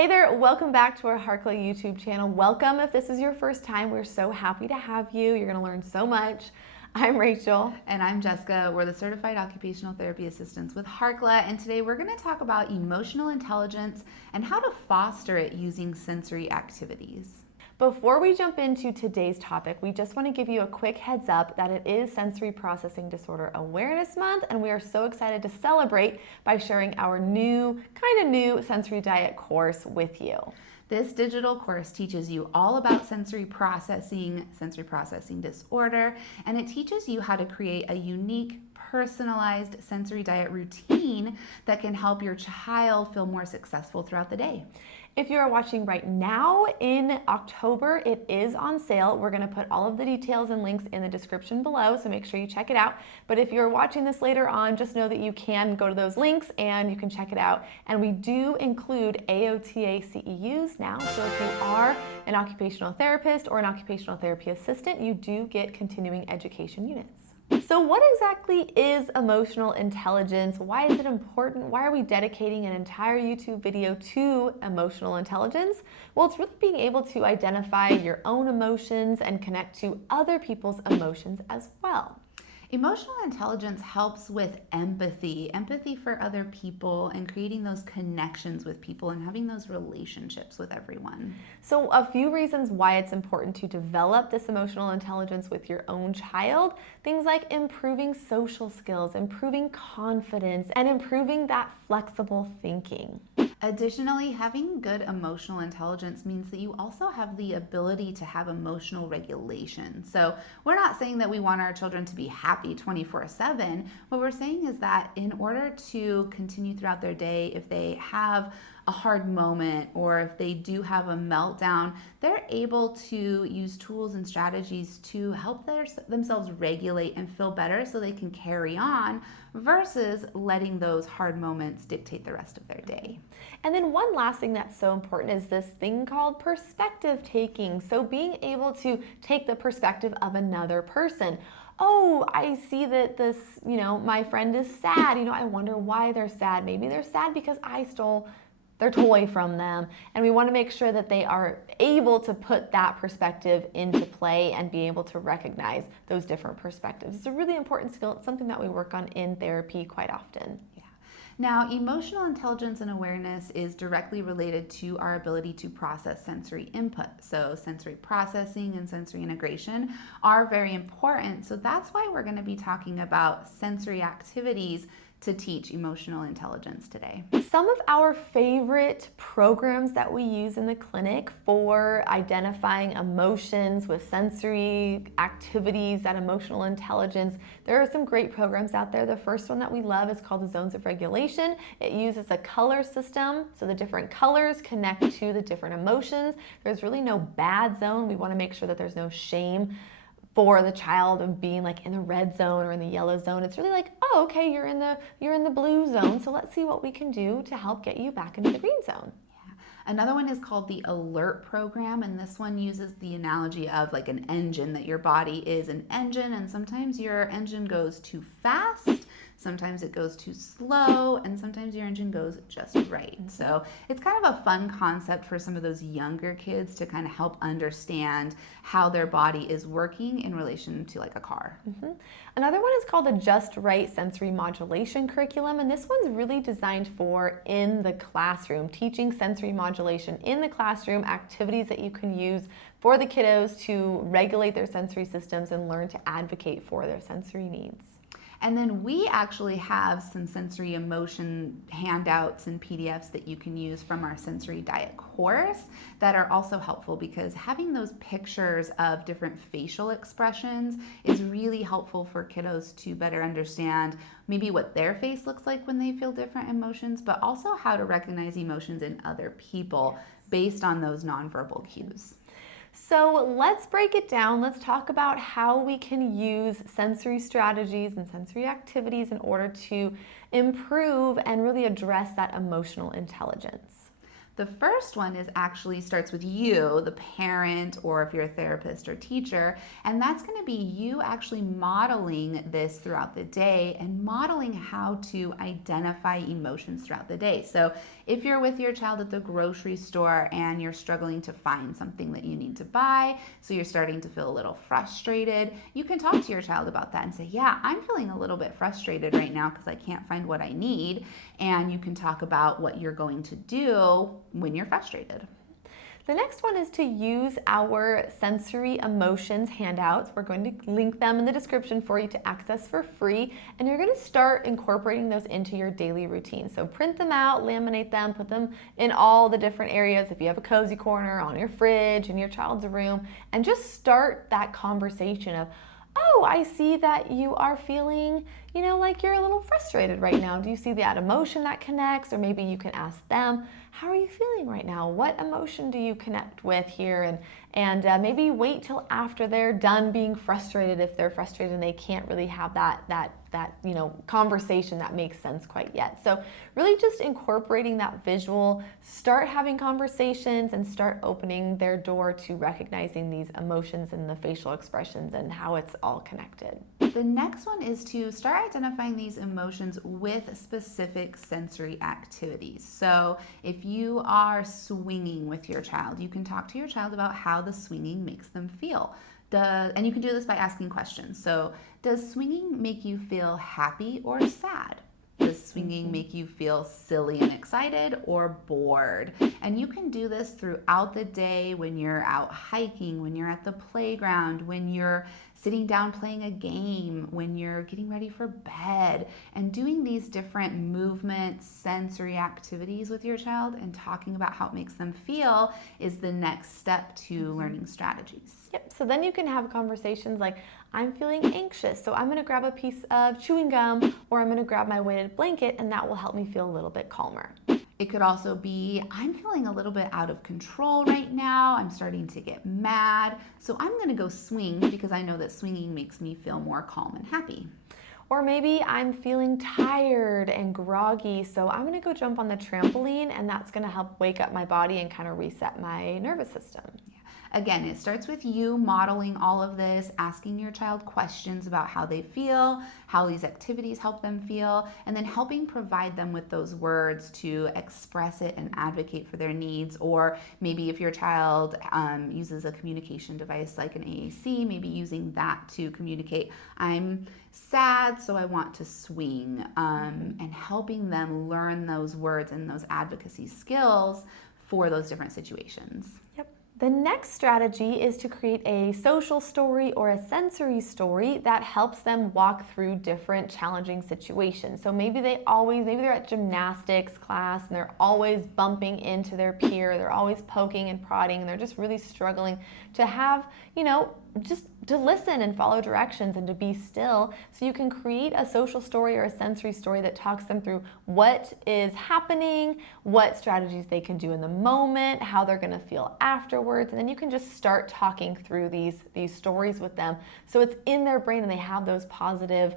Hey there, welcome back to our Harkla YouTube channel. Welcome if this is your first time. We're so happy to have you. You're gonna learn so much. I'm Rachel. And I'm Jessica. We're the Certified Occupational Therapy Assistants with Harkla, and today we're gonna talk about emotional intelligence and how to foster it using sensory activities. Before we jump into today's topic, we just want to give you a quick heads up that it is Sensory Processing Disorder Awareness Month, and we are so excited to celebrate by sharing our new sensory diet course with you. This digital course teaches you all about sensory processing disorder, and it teaches you how to create a unique, personalized sensory diet routine that can help your child feel more successful throughout the day. If you are watching right now in October, it is on sale. We're going to put all of the details and links in the description below, so make sure you check it out. But if you're watching this later on, just know that you can go to those links and you can check it out. And we do include AOTA CEUs now, so if you are an occupational therapist or an occupational therapy assistant, you do get continuing education units. So what exactly is emotional intelligence? Why is it important? Why are we dedicating an entire YouTube video to emotional intelligence? Well, it's really being able to identify your own emotions and connect to other people's emotions as well. Emotional intelligence helps with empathy for other people and creating those connections with people and having those relationships with everyone. So a few reasons why it's important to develop this emotional intelligence with your own child, things like improving social skills, improving confidence, and improving that flexible thinking. Additionally, having good emotional intelligence means that you also have the ability to have emotional regulation. So we're not saying that we want our children to be happy 24/7. What we're saying is that in order to continue throughout their day, if they have a hard moment or if they do have a meltdown, they're able to use tools and strategies to help themselves regulate and feel better so they can carry on versus letting those hard moments dictate the rest of their day. And then one last thing that's so important is this thing called perspective taking. So being able to take the perspective of another person. Oh, I see that this, my friend is sad. I wonder why they're sad. Maybe they're sad because I stole their toy from them. And we want to make sure that they are able to put that perspective into play and be able to recognize those different perspectives. It's a really important skill. It's something that we work on in therapy quite often. Now, emotional intelligence and awareness is directly related to our ability to process sensory input. So sensory processing and sensory integration are very important. So that's why we're going to be talking about sensory activities to teach emotional intelligence today. Some of our favorite programs that we use in the clinic for identifying emotions with sensory activities, that emotional intelligence, there are some great programs out there. The first one that we love is called the Zones of Regulation. It uses a color system, so the different colors connect to the different emotions. There's really no bad zone. We want to make sure that there's no shame for the child of being like in the red zone or in the yellow zone. It's really like, oh, okay, you're in the blue zone, so let's see what we can do to help get you back into the green zone. Another one is called the alert program, and this one uses the analogy of like an engine, that your body is an engine, and sometimes your engine goes too fast, sometimes it goes too slow, and sometimes your engine goes just right. So it's kind of a fun concept for some of those younger kids to kind of help understand how their body is working in relation to like a car. Another one is called the Just Right Sensory Modulation Curriculum, and this one's really designed for in the classroom, teaching sensory modulation in the classroom, activities that you can use for the kiddos to regulate their sensory systems and learn to advocate for their sensory needs. And then we actually have some sensory emotion handouts and PDFs that you can use from our sensory diet course that are also helpful, because having those pictures of different facial expressions is really helpful for kiddos to better understand maybe what their face looks like when they feel different emotions, but also how to recognize emotions in other people based on those nonverbal cues. So let's break it down. Let's talk about how we can use sensory strategies and sensory activities in order to improve and really address that emotional intelligence. The first one is actually starts with you, the parent, or if you're a therapist or teacher, and that's going to be you actually modeling this throughout the day and modeling how to identify emotions throughout the day. So if you're with your child at the grocery store and you're struggling to find something that you need to buy, so you're starting to feel a little frustrated, you can talk to your child about that and say, yeah, I'm feeling a little bit frustrated right now because I can't find what I need. And you can talk about what you're going to do when you're frustrated. The next one is to use our sensory emotions handouts. We're going to link them in the description for you to access for free, and you're going to start incorporating those into your daily routine. So print them out, laminate them, put them in all the different areas. If you have a cozy corner, on your fridge, in your child's room, and just start that conversation of, oh, I see that you are feeling, like you're a little frustrated right now. Do you see that emotion that connects? Or maybe you can ask them, how are you feeling right now? What emotion do you connect with here? And maybe wait till after they're done being frustrated if they're frustrated and they can't really have that conversation that makes sense quite yet. So really just incorporating that visual, start having conversations and start opening their door to recognizing these emotions and the facial expressions and how it's all connected. The next one is to start identifying these emotions with specific sensory activities. So if you are swinging with your child, you can talk to your child about how the swinging makes them feel. And you can do this by asking questions. So does swinging make you feel happy or sad? Does swinging make you feel silly and excited or bored? And you can do this throughout the day when you're out hiking, when you're at the playground, when you're sitting down playing a game, when you're getting ready for bed, and doing these different movement, sensory activities with your child and talking about how it makes them feel is the next step to learning strategies. Yep, so then you can have conversations like, I'm feeling anxious, so I'm gonna grab a piece of chewing gum or I'm gonna grab my weighted blanket, and that will help me feel a little bit calmer. It could also be, I'm feeling a little bit out of control right now. I'm starting to get mad. So I'm going to go swing because I know that swinging makes me feel more calm and happy. Or maybe I'm feeling tired and groggy, so I'm going to go jump on the trampoline, and that's going to help wake up my body and kind of reset my nervous system. Again, it starts with you modeling all of this, asking your child questions about how they feel, how these activities help them feel, and then helping provide them with those words to express it and advocate for their needs. Or maybe if your child uses a communication device like an AAC, maybe using that to communicate, I'm sad, so I want to swing, and helping them learn those words and those advocacy skills for those different situations. Yep. The next strategy is to create a social story or a sensory story that helps them walk through different challenging situations. So maybe they're at gymnastics class and they're always bumping into their peer, they're always poking and prodding, and they're just really struggling to have, just to listen and follow directions and to be still. So you can create a social story or a sensory story that talks them through what is happening, what strategies they can do in the moment, how they're going to feel afterwards, and then you can just start talking through these stories with them so it's in their brain and they have those positive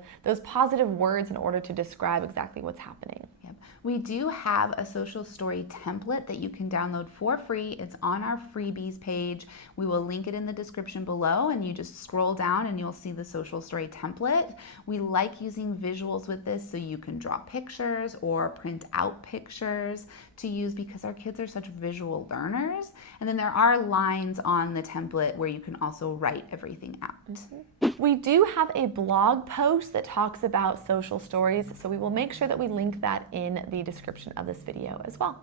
words in order to describe exactly what's happening. Yep. We do have a social story template that you can download for free. It's on our freebies page. We will link it in the description below, and you just scroll down and you'll see the social story template. We like using visuals with this so you can draw pictures or print out pictures to use because our kids are such visual learners. And then there are lines on the template where you can also write everything out. Mm-hmm. We do have a blog post that talks about social stories, so we will make sure that we link that in the description of this video as well.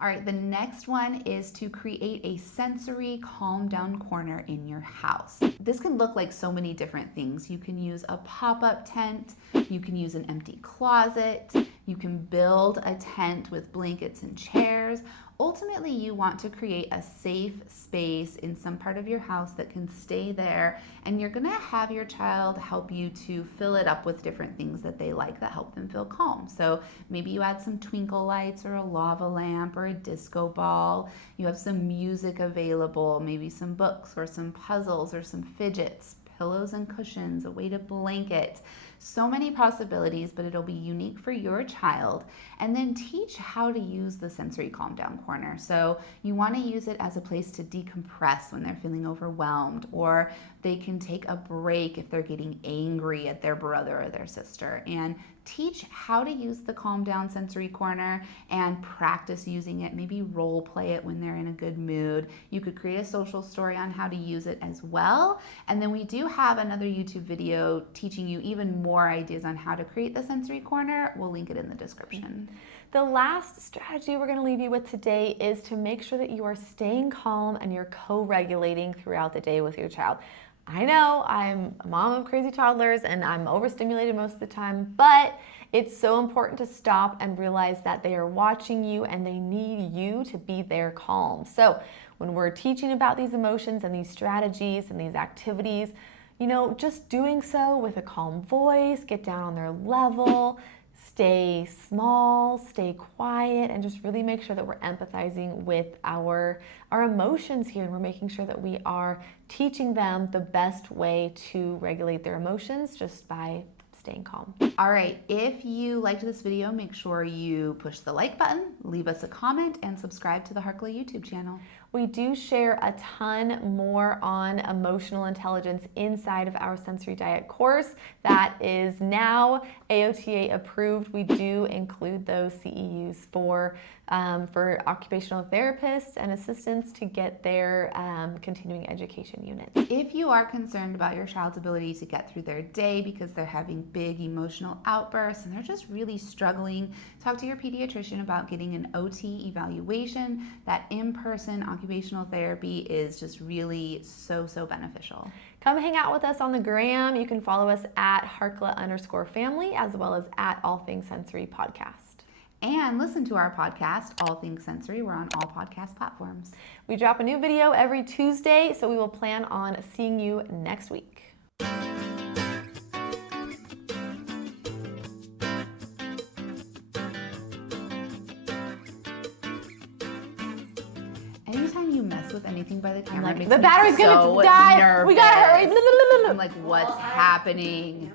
All right, the next one is to create a sensory calm down corner in your house. This can look like so many different things. You can use a pop-up tent, you can use an empty closet, you can build a tent with blankets and chairs. Ultimately, you want to create a safe space in some part of your house that can stay there, and you're gonna have your child help you to fill it up with different things that they like that help them feel calm. So maybe you add some twinkle lights or a lava lamp or a disco ball. You have some music available, maybe some books or some puzzles or some fidgets, pillows and cushions, a weighted blanket. So many possibilities, but it'll be unique for your child. And then teach how to use the sensory calm down corner. So you want to use it as a place to decompress when they're feeling overwhelmed, or they can take a break if they're getting angry at their brother or their sister. And teach how to use the calm down sensory corner and practice using it. Maybe role play it when they're in a good mood. You could create a social story on how to use it as well. And then we do have another YouTube video teaching you even more ideas on how to create the sensory corner. We'll link it in the description. The last strategy we're going to leave you with today is to make sure that you are staying calm and you're co-regulating throughout the day with your child. I know I'm a mom of crazy toddlers and I'm overstimulated most of the time, but it's so important to stop and realize that they are watching you and they need you to be there calm. So when we're teaching about these emotions and these strategies and these activities, just doing so with a calm voice, get down on their level, stay small, stay quiet, and just really make sure that we're empathizing with our emotions here, and we're making sure that we are teaching them the best way to regulate their emotions just by staying calm. All right, if you liked this video, make sure you push the like button, leave us a comment, and subscribe to the Harkla YouTube channel. We do share a ton more on emotional intelligence inside of our sensory diet course that is now AOTA approved. We do include those CEUs for occupational therapists and assistants to get their continuing education units. If you are concerned about your child's ability to get through their day because they're having big emotional outbursts and they're just really struggling, talk to your pediatrician about getting an OT evaluation. That in-person occupational therapy is just really so beneficial. Come hang out with us on the gram. You can follow us at Harkla_family as well as at All Things Sensory Podcast. And listen to our podcast, All Things Sensory. We're on all podcast platforms. We drop a new video every Tuesday, so we will plan on seeing you next week. Anytime you mess with anything by the camera, I'm like, it makes the me battery's so gonna die. nervous. We gotta hurry. I'm like, what's happening?